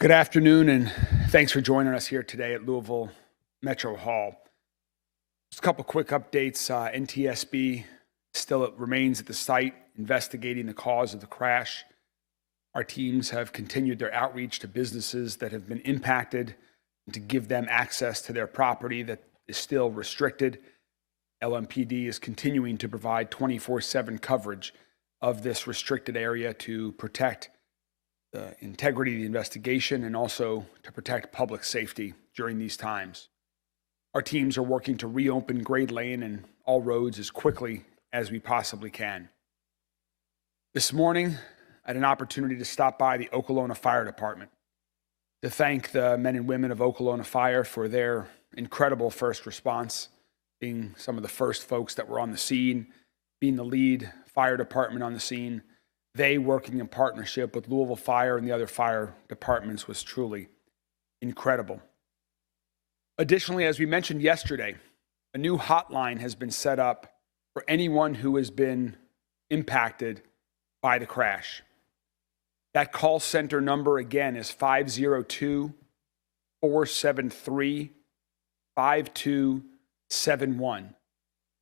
Good afternoon, and thanks for joining us here today at Louisville Metro Hall. Just a couple quick updates. NTSB still remains at the site investigating the cause of the crash. Our teams have continued their outreach to businesses that have been impacted and to give them access to their property that is still restricted. LMPD is continuing to provide 24/7 coverage of this restricted area to protect the integrity of the investigation and also to protect public safety during these times. Our teams are working to reopen Grade Lane and all roads as quickly as we possibly can. This morning, I had an opportunity to stop by the Okolona Fire Department to thank the men and women of Okolona Fire for their incredible first response, being some of the first folks that were on the scene, being the lead fire department on the scene. They, working in partnership with Louisville Fire and the other fire departments, was truly incredible. Additionally, as we mentioned yesterday, a new hotline has been set up for anyone who has been impacted by the crash. That call center number again is 502-473-5271.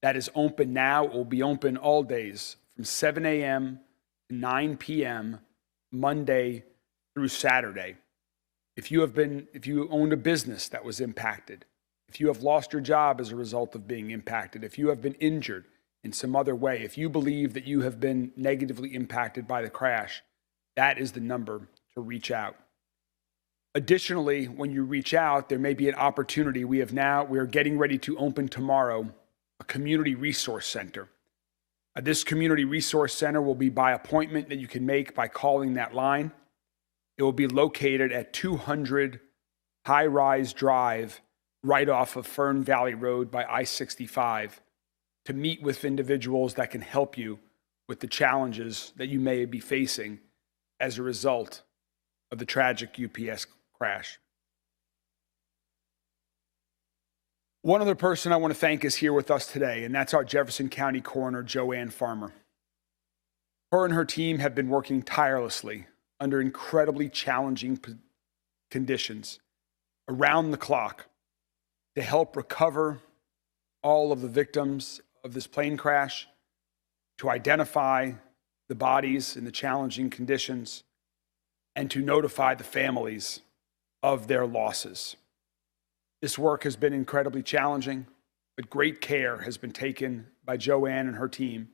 That is open now. It will be open all days from 7 a.m. 9 p.m. Monday through Saturday. If you owned a business that was impacted, if you have lost your job as a result of being impacted, if you have been injured in some other way, if you believe that you have been negatively impacted by the crash, that is the number to reach out. Additionally, when you reach out, there may be an opportunity. We are getting ready to open tomorrow a community resource center. This community resource center will be by appointment that you can make by calling that line. It will be located at 200 High Rise Drive, right off of Fern Valley Road by I-65, to meet with individuals that can help you with the challenges that you may be facing as a result of the tragic UPS crash. One other person I want to thank is here with us today, and that's our Jefferson County Coroner, Joanne Farmer. Her and her team have been working tirelessly under incredibly challenging conditions around the clock to help recover all of the victims of this plane crash, to identify the bodies in the challenging conditions, and to notify the families of their losses. This work has been incredibly challenging, but great care has been taken by Joanne and her team,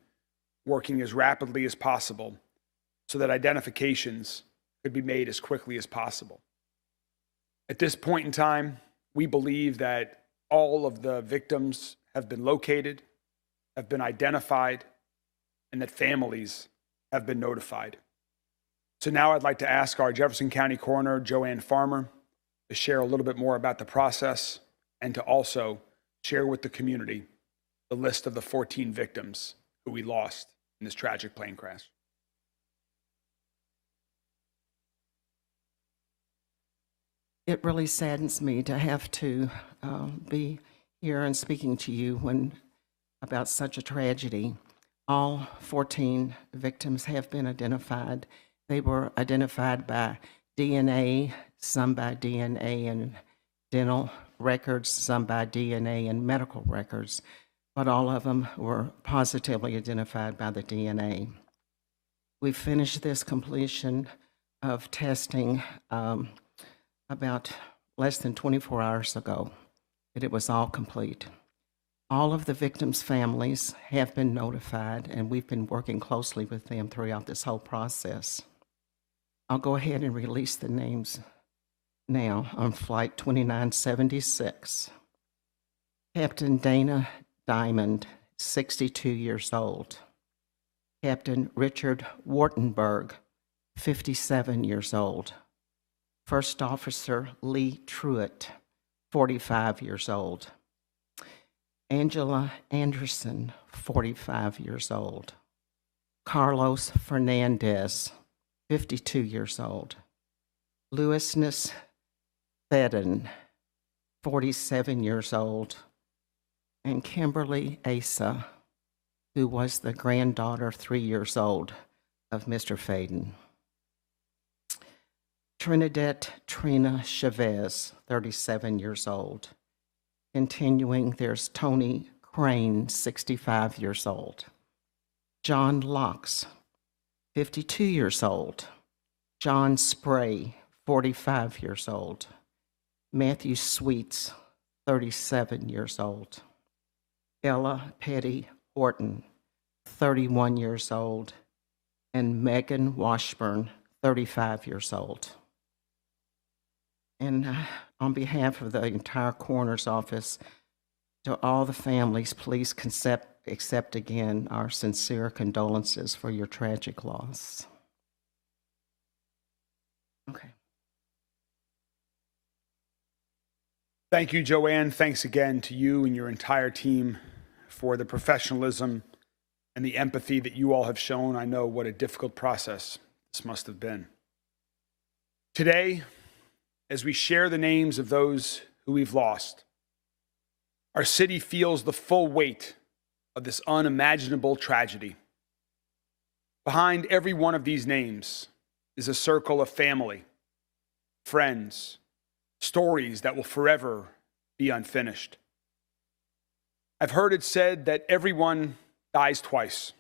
working as rapidly as possible so that identifications could be made as quickly as possible. At this point in time, we believe that all of the victims have been located, have been identified, and that families have been notified. So now I'd like to ask our Jefferson County Coroner, Joanne Farmer, to share a little bit more about the process and to also share with the community the list of the 14 victims who we lost in this tragic plane crash. It really saddens me to have to be here and speaking to you about such a tragedy. All 14 victims have been identified. They were identified by DNA, some by DNA and dental records, some by DNA and medical records, but all of them were positively identified by the DNA. We finished this completion of testing about less than 24 hours ago, and it was all complete. All of the victims' families have been notified, and we've been working closely with them throughout this whole process. I'll go ahead and release the names now. On Flight 2976, Captain Dana Diamond, 62 years old. Captain Richard Wartenberg, 57 years old. First Officer Lee Truitt, 45 years old. Angela Anderson, 45 years old. Carlos Fernandez, 52 years old. Louis Fedden, 47 years old. And Kimberly Asa, who was the granddaughter, 3 years old, of Mr. Fedden. Trinidad Trina Chavez, 37 years old. Continuing, there's Tony Crane, 65 years old. John Locks, 52 years old. John Spray, 45 years old. Matthew Sweets, 37 years old. Ella Petty Horton, 31 years old. And Megan Washburn, 35 years old. And on behalf of the entire coroner's office, to all the families, please accept again our sincere condolences for your tragic loss. Okay. Thank you, Joanne. Thanks again to you and your entire team for the professionalism and the empathy that you all have shown. I know what a difficult process this must have been. Today, as we share the names of those who we've lost, our city feels the full weight of this unimaginable tragedy. Behind every one of these names is a circle of family, friends, stories that will forever be unfinished. I've heard it said that everyone dies twice.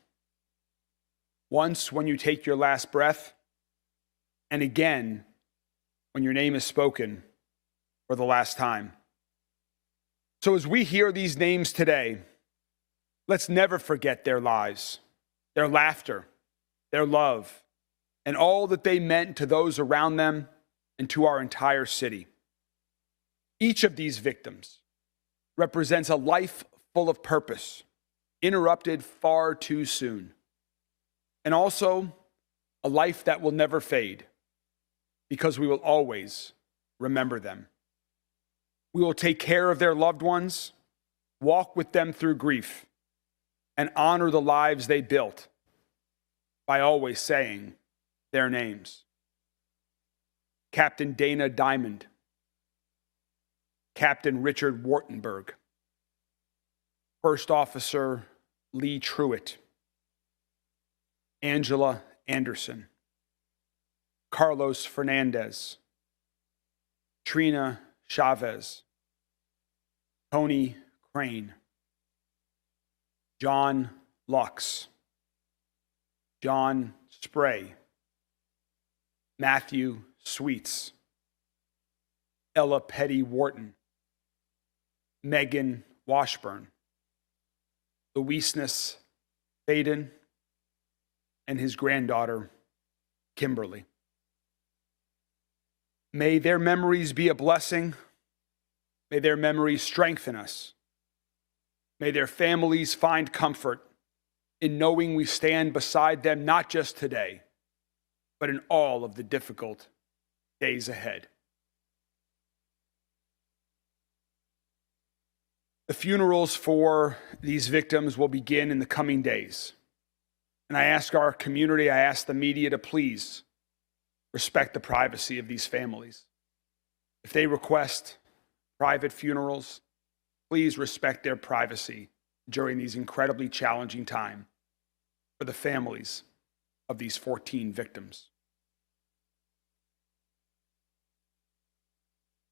Once when you take your last breath, and again when your name is spoken for the last time. So as we hear these names today, let's never forget their lives, their laughter, their love, and all that they meant to those around them and to our entire city. Each of these victims represents a life full of purpose, interrupted far too soon, and also a life that will never fade, because we will always remember them. We will take care of their loved ones, walk with them through grief, and honor the lives they built by always saying their names. Captain Dana Diamond, Captain Richard Wartenberg, First Officer Lee Truitt, Angela Anderson, Carlos Fernandez, Trina Chavez, Tony Crane, John Lux, John Spray, Matthew Sweets, Ella Petty Wharton, Megan Washburn, Luisness Faden, and his granddaughter, Kimberly. May their memories be a blessing. May their memories strengthen us. May their families find comfort in knowing we stand beside them, not just today, but in all of the difficult days ahead. The funerals for these victims will begin in the coming days. And I ask our community, I ask the media to please respect the privacy of these families. If they request private funerals, please respect their privacy during these incredibly challenging times for the families of these 14 victims.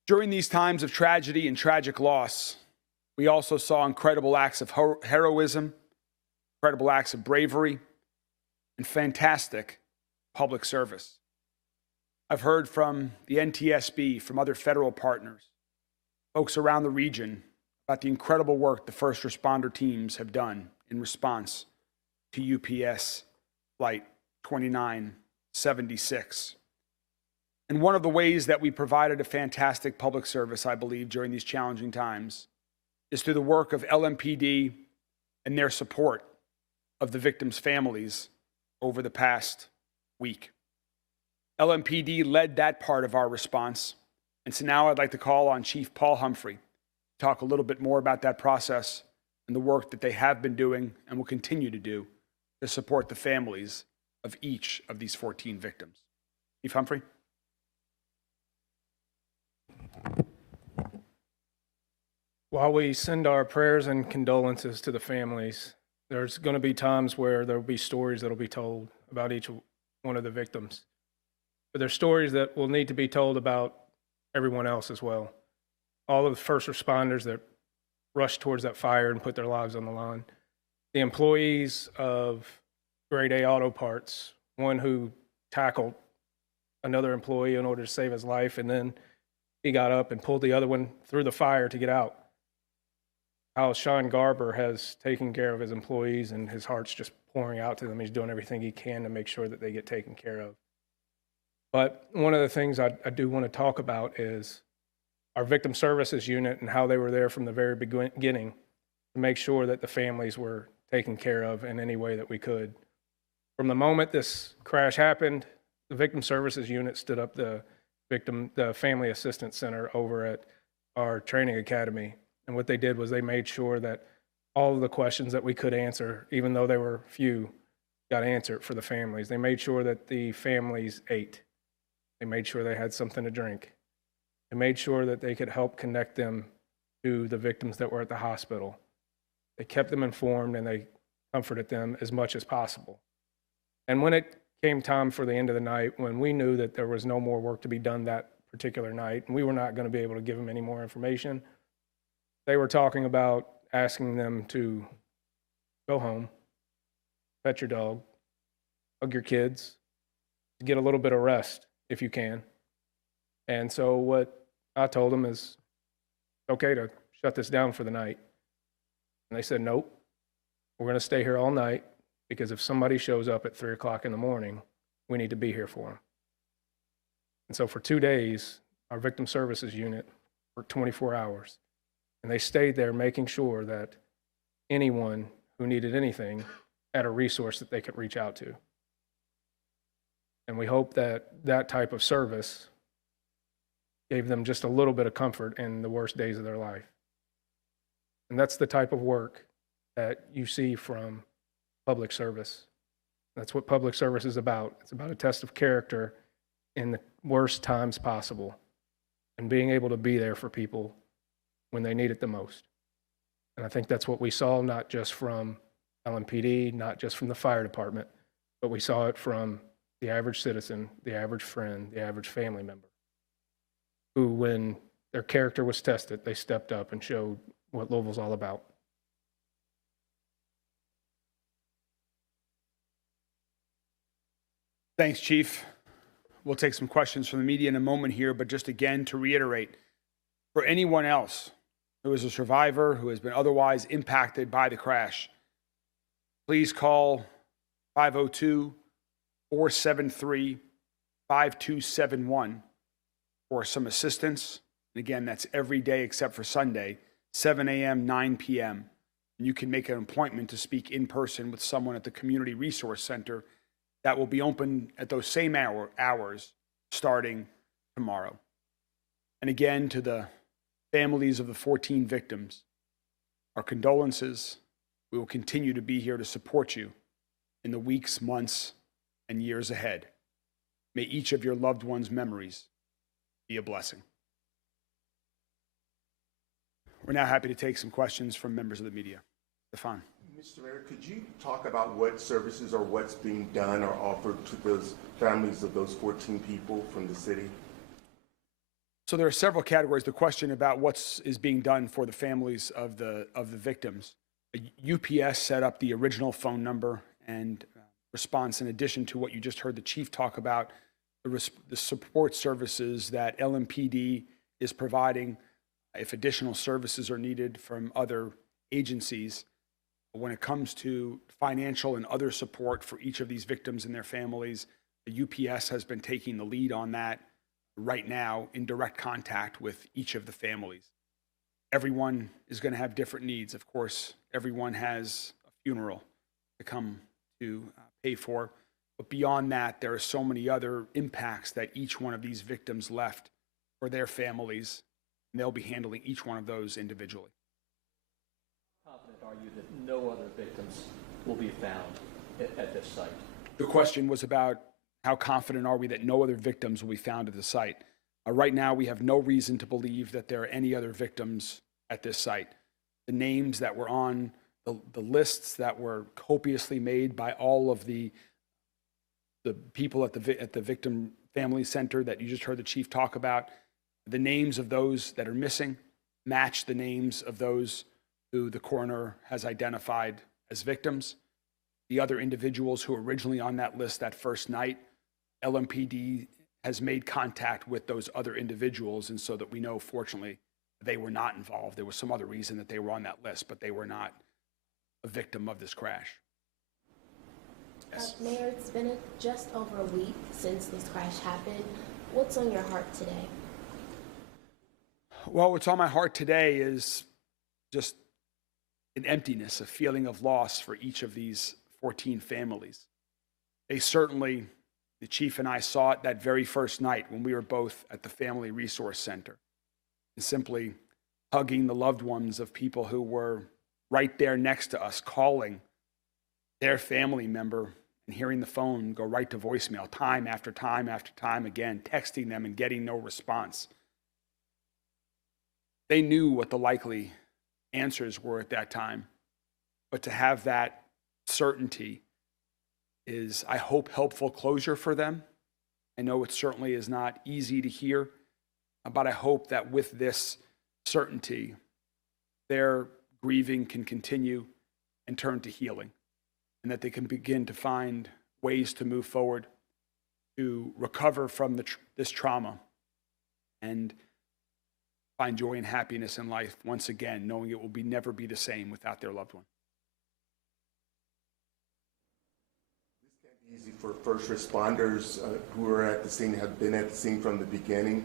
During these times of tragedy and tragic loss, we also saw incredible acts of heroism, incredible acts of bravery, and fantastic public service. I've heard from the NTSB, from other federal partners, folks around the region, about the incredible work the first responder teams have done in response to UPS Flight 2976. And one of the ways that we provided a fantastic public service, I believe, during these challenging times is through the work of LMPD and their support of the victims' families over the past week. LMPD led that part of our response, and so now I'd like to call on Chief Paul Humphrey to talk a little bit more about that process and the work that they have been doing and will continue to do to support the families of each of these 14 victims. Chief Humphrey. While we send our prayers and condolences to the families, there's going to be times where there will be stories that will be told about each one of the victims. but they're stories that will need to be told about everyone else as well. All of the first responders that rushed towards that fire and put their lives on the line. The employees of Grade A Auto Parts, one who tackled another employee in order to save his life, and then he got up and pulled the other one through the fire to get out. How Sean Garber has taken care of his employees, and his heart's just pouring out to them. He's doing everything he can to make sure that they get taken care of. But one of the things I do want to talk about is our victim services unit and how they were there from the very beginning to make sure that the families were taken care of in any way that we could. From the moment this crash happened, the victim services unit stood up the family assistance center over at our training academy. And what they did was they made sure that all of the questions that we could answer, even though there were few, got answered for the families. They made sure that the families ate. They made sure they had something to drink. They made sure that they could help connect them to the victims that were at the hospital. They kept them informed and they comforted them as much as possible. And when it came time for the end of the night, when we knew that there was no more work to be done that particular night, and we were not going to be able to give them any more information, they were talking about asking them to go home, pet your dog, hug your kids, get a little bit of rest if you can. And so what I told them is, it's okay to shut this down for the night. And they said, nope, we're going to stay here all night because if somebody shows up at 3 o'clock in the morning, we need to be here for them. And so for 2 days, our victim services unit worked 24 hours. And they stayed there making sure that anyone who needed anything had a resource that they could reach out to. And we hope that that type of service gave them just a little bit of comfort in the worst days of their life. And that's the type of work that you see from public service. That's what public service is about. It's about a test of character in the worst times possible and being able to be there for people when they need it the most. And I think that's what we saw, not just from LMPD, not just from the fire department, but we saw it from the average citizen, the average friend, the average family member, who, when their character was tested, they stepped up and showed what Louisville's all about. Thanks, Chief. We'll take some questions from the media in a moment here, but just again to reiterate, for anyone else who is a survivor, who has been otherwise impacted by the crash, please call 502-473-5271 for some assistance. And again, that's every day except for Sunday, 7 a.m., 9 p.m. And you can make an appointment to speak in person with someone at the Community Resource Center that will be open at those same hours starting tomorrow. And again, to the families of the 14 victims, our condolences. We will continue to be here to support you in the weeks, months, and years ahead. May each of your loved ones' memories be a blessing. We're now happy to take some questions from members of the media. Stefan. Mr. Mayor, could you talk about what services or what's being done or offered to those families of those 14 people from the city? So there are several categories. The question about what is being done for the families of the victims. UPS set up the original phone number and response, in addition to what you just heard the chief talk about, the support services that LMPD is providing if additional services are needed from other agencies. When it comes to financial and other support for each of these victims and their families, the UPS has been taking the lead on that right now in direct contact with each of the families. Everyone is going to have different needs. Of course, everyone has a funeral to come to pay for. But beyond that, there are so many other impacts that each one of these victims left for their families, and they'll be handling each one of those individually. How confident are you that no other victims will be found at this site? The question was about how confident are we that no other victims will be found at the site. Right now, we have no reason to believe that there are any other victims at this site. The names that were on the lists that were copiously made by all of the people at the victim Family Center that you just heard the chief talk about. The names of those that are missing match the names of those who the coroner has identified as victims. The other individuals who were originally on that list that first night, LMPD has made contact with those other individuals, and so that we know, fortunately, they were not involved. There was some other reason that they were on that list, but they were not a victim of this crash. Yes. Mayor, it's been just over a week since this crash happened. What's on your heart today? Well, what's on my heart today is just an emptiness, a feeling of loss for each of these 14 families. They certainly, the chief and I saw it that very first night when we were both at the Family Resource Center, and simply hugging the loved ones of people who were right there next to us, calling their family member and hearing the phone go right to voicemail time after time after time again, texting them and getting no response. They knew what the likely answers were at that time, but to have that certainty is, I hope, helpful closure for them. I know it certainly is not easy to hear, but I hope that with this certainty, their grieving can continue and turn to healing, and that they can begin to find ways to move forward, to recover from this trauma, and find joy and happiness in life once again, knowing it will never be the same without their loved one. This can't be easy for first responders who are at the scene, have been at the scene from the beginning.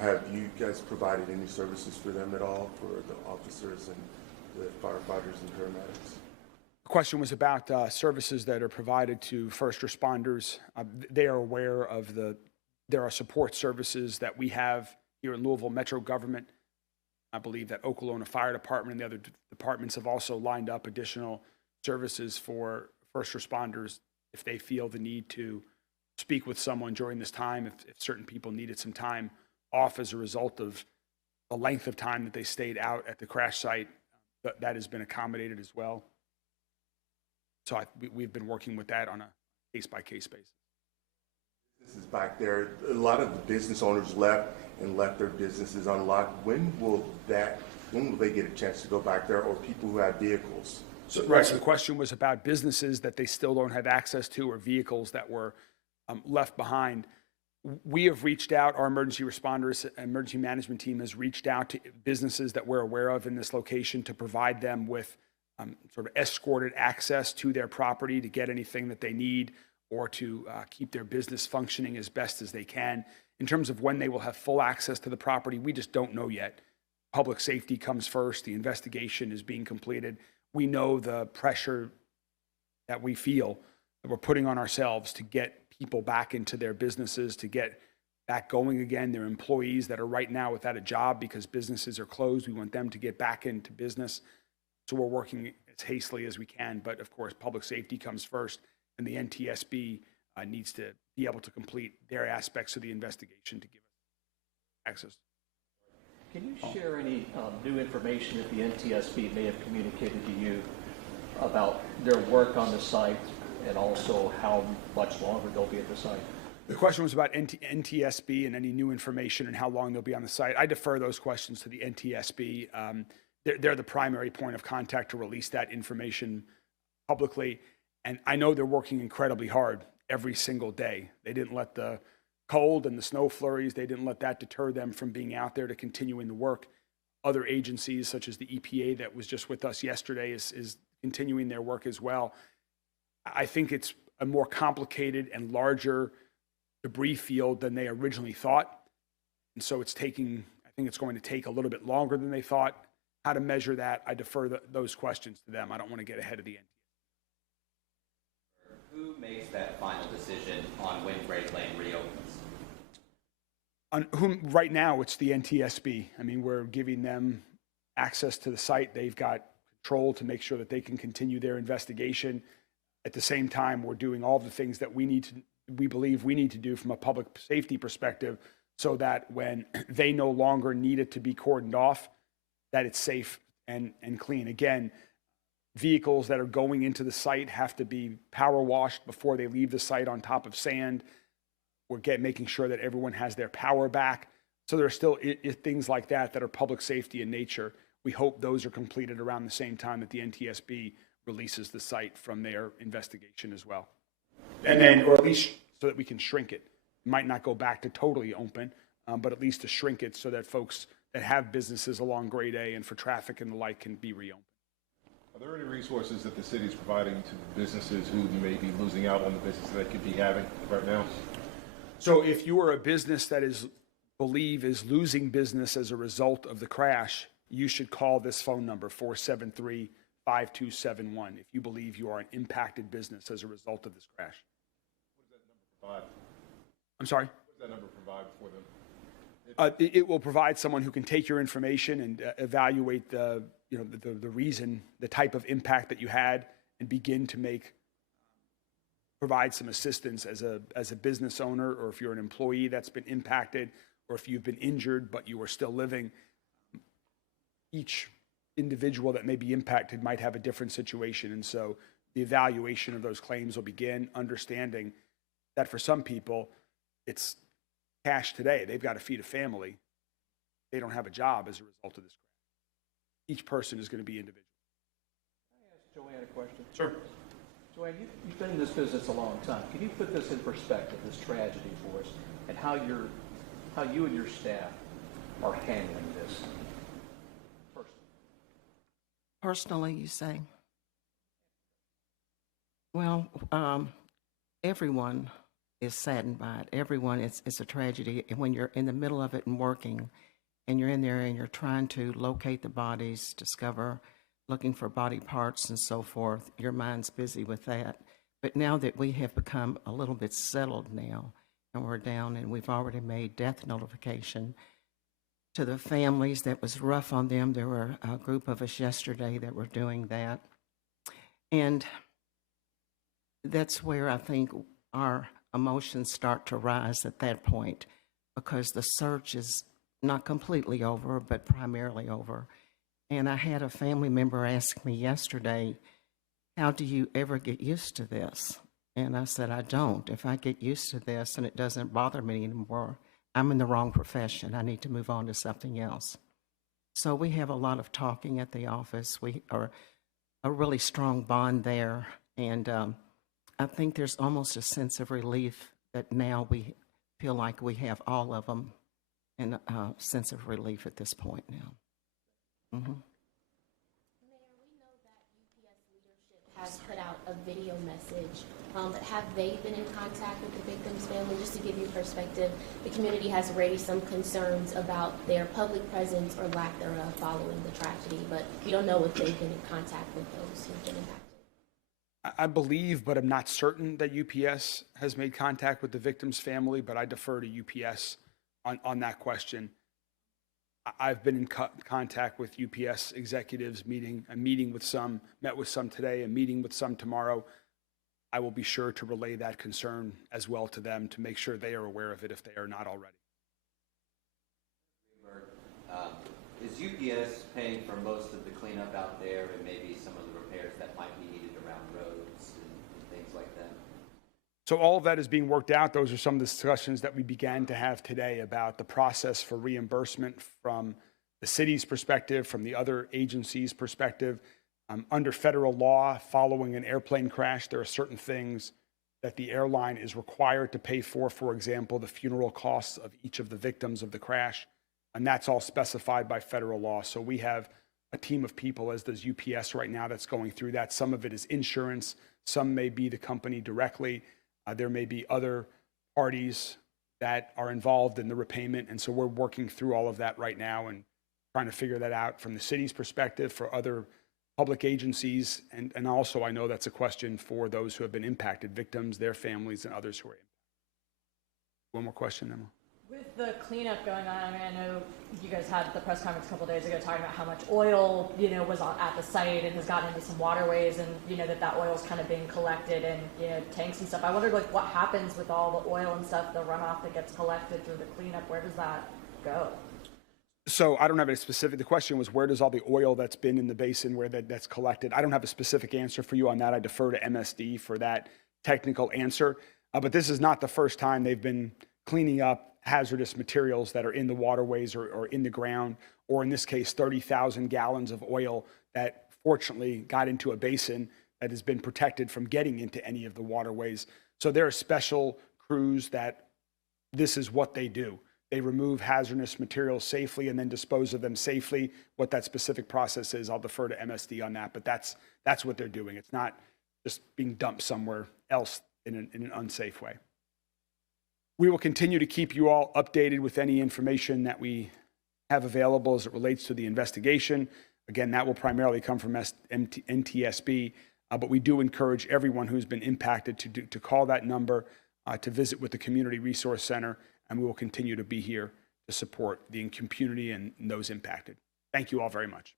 Have you guys provided any services for them at all, for the officers and the firefighters and paramedics? The question was about services that are provided to first responders. They are aware of there are support services that we have here in Louisville Metro government. I believe that Oklahoma Fire Department and the other departments have also lined up additional services for first responders if they feel the need to speak with someone during this time, if certain people needed some time off as a result of the length of time that they stayed out at the crash site. That has been accommodated as well. So we've been working with that on a case-by-case basis. This is back there. A lot of the business owners left their businesses unlocked. When will they get a chance to go back there, or people who have vehicles? So the question was about businesses that they still don't have access to, or vehicles that were left behind. We have reached out, our emergency responders, emergency management team has reached out to businesses that we're aware of in this location to provide them with sort of escorted access to their property to get anything that they need, or to keep their business functioning as best as they can. In terms of when they will have full access to the property, we just don't know yet. Public safety comes first. The investigation is being completed. We know the pressure that we feel that we're putting on ourselves to get people back into their businesses, to get back going again. There are employees that are right now without a job because businesses are closed. We want them to get back into business. So we're working as hastily as we can. But of course, public safety comes first, and the NTSB needs to be able to complete their aspects of the investigation to give us access. Can you share any new information that the NTSB may have communicated to you about their work on the site, and also how much longer they'll be at the site? The question was about NTSB and any new information and how long they'll be on the site. I defer those questions to the NTSB. They're the primary point of contact to release that information publicly. And I know they're working incredibly hard every single day. They didn't let the cold and the snow flurries, they didn't let that deter them from being out there to continuing the work. Other agencies, such as the EPA that was just with us yesterday, is continuing their work as well. I think it's a more complicated and larger debris field than they originally thought. And so I think it's going to take a little bit longer than they thought. How to measure that, I defer those questions to them. I don't want to get ahead of the end. Who makes that final decision on when Great Lane reopens? On whom right now, it's the NTSB. I mean, we're giving them access to the site. They've got control to make sure that they can continue their investigation. At the same time, we're doing all the things that we believe we need to do from a public safety perspective, so that when they no longer need it to be cordoned off, that it's safe and clean. Again, vehicles that are going into the site have to be power washed before they leave the site on top of sand. We're making sure that everyone has their power back. So there are still things like that that are public safety in nature. We hope those are completed around the same time that the NTSB releases the site from their investigation as well. And then, or at least so that we can shrink it. It might not go back to totally open, but at least to shrink it so that folks that have businesses along grade A and for traffic and the like can be reopened. Are there any resources that the city is providing to businesses who may be losing out on the business they could be having right now? So if you are a business that is losing business as a result of the crash, you should call this phone number, 473-5271, if you believe you are an impacted business as a result of this crash. What does that number provide? I'm sorry? What does that number provide for them? It will provide someone who can take your information and evaluate the reason, the type of impact that you had, and begin to provide some assistance as a business owner, or if you're an employee that's been impacted, or if you've been injured but you are still living. Each individual that may be impacted might have a different situation, and so the evaluation of those claims will begin, understanding that for some people it's cash today. They've got to feed a family. They don't have a job as a result of this crash. Each person is going to be individual. Can I ask Joanne a question? Sure. Joanne, you've been in this business a long time. Can you put this in perspective, this tragedy for us, and how you and your staff are handling this? Personally, you say? Well, everyone is saddened by it. Everyone, it's a tragedy. And when you're in the middle of it and working, and you're in there and you're trying to locate the bodies, looking for body parts and so forth, your mind's busy with that. But now that we have become a little bit settled now, and we're down and we've already made death notification to the families, that was rough on them. There were a group of us yesterday that were doing that. And that's where I think our emotions start to rise at that point, because the search is not completely over, but primarily over. And I had a family member ask me yesterday, how do you ever get used to this? And I said, I don't. If I get used to this and it doesn't bother me anymore, I'm in the wrong profession. I need to move on to something else. So we have a lot of talking at the office. We are a really strong bond there. And I think there's almost a sense of relief that now we feel like we have all of them, and a sense of relief at this point now. Mm-hmm. Mayor, we know that UPS leadership has put out a video message, but have they been in contact with the victim's family? Just to give you perspective, the community has raised some concerns about their public presence or lack thereof following the tragedy, but we don't know if they've been in contact with those who've been impacted. I believe, but I'm not certain that UPS has made contact with the victim's family, but I defer to UPS on that question. I've been in contact with UPS executives, met with some today, and meeting with some tomorrow. I will be sure to relay that concern as well to them to make sure they are aware of it if they are not already. Is UPS paying for most of the cleanup out there and maybe some of the repairs that might be needed around roads and things like that? So all of that is being worked out. Those are some of the discussions that we began to have today about the process for reimbursement from the city's perspective, from the other agencies' perspective. Under federal law, following an airplane crash, there are certain things that the airline is required to pay for example, the funeral costs of each of the victims of the crash. And that's all specified by federal law. So we have a team of people, as does UPS right now, that's going through that. Some of it is insurance. Some may be the company directly. There may be other parties that are involved in the repayment. And so we're working through all of that right now and trying to figure that out from the city's perspective, for other public agencies. And also, I know that's a question for those who have been impacted, victims, their families, and others who are impacted. One more question, Emma. With the cleanup going on, I mean, I know you guys had the press conference a couple days ago talking about how much oil, was at the site and has gotten into some waterways, and that oil is kind of being collected in tanks and stuff. I wondered what happens with all the oil and stuff, the runoff that gets collected through the cleanup. Where does that go? So I don't have a specific. The question was, where does all the oil that's been in the basin, where that's collected? I don't have a specific answer for you on that. I defer to MSD for that technical answer. But this is not the first time they've been cleaning up hazardous materials that are in the waterways or in the ground, or in this case, 30,000 gallons of oil that fortunately got into a basin that has been protected from getting into any of the waterways. So there are special crews that this is what they do. They remove hazardous materials safely and then dispose of them safely. What that specific process is, I'll defer to MSD on that, but that's what they're doing. It's not just being dumped somewhere else in an unsafe way. We will continue to keep you all updated with any information that we have available as it relates to the investigation. Again, that will primarily come from NTSB, but we do encourage everyone who's been impacted to call that number, to visit with the Community Resource Center, and we will continue to be here to support the community and those impacted. Thank you all very much.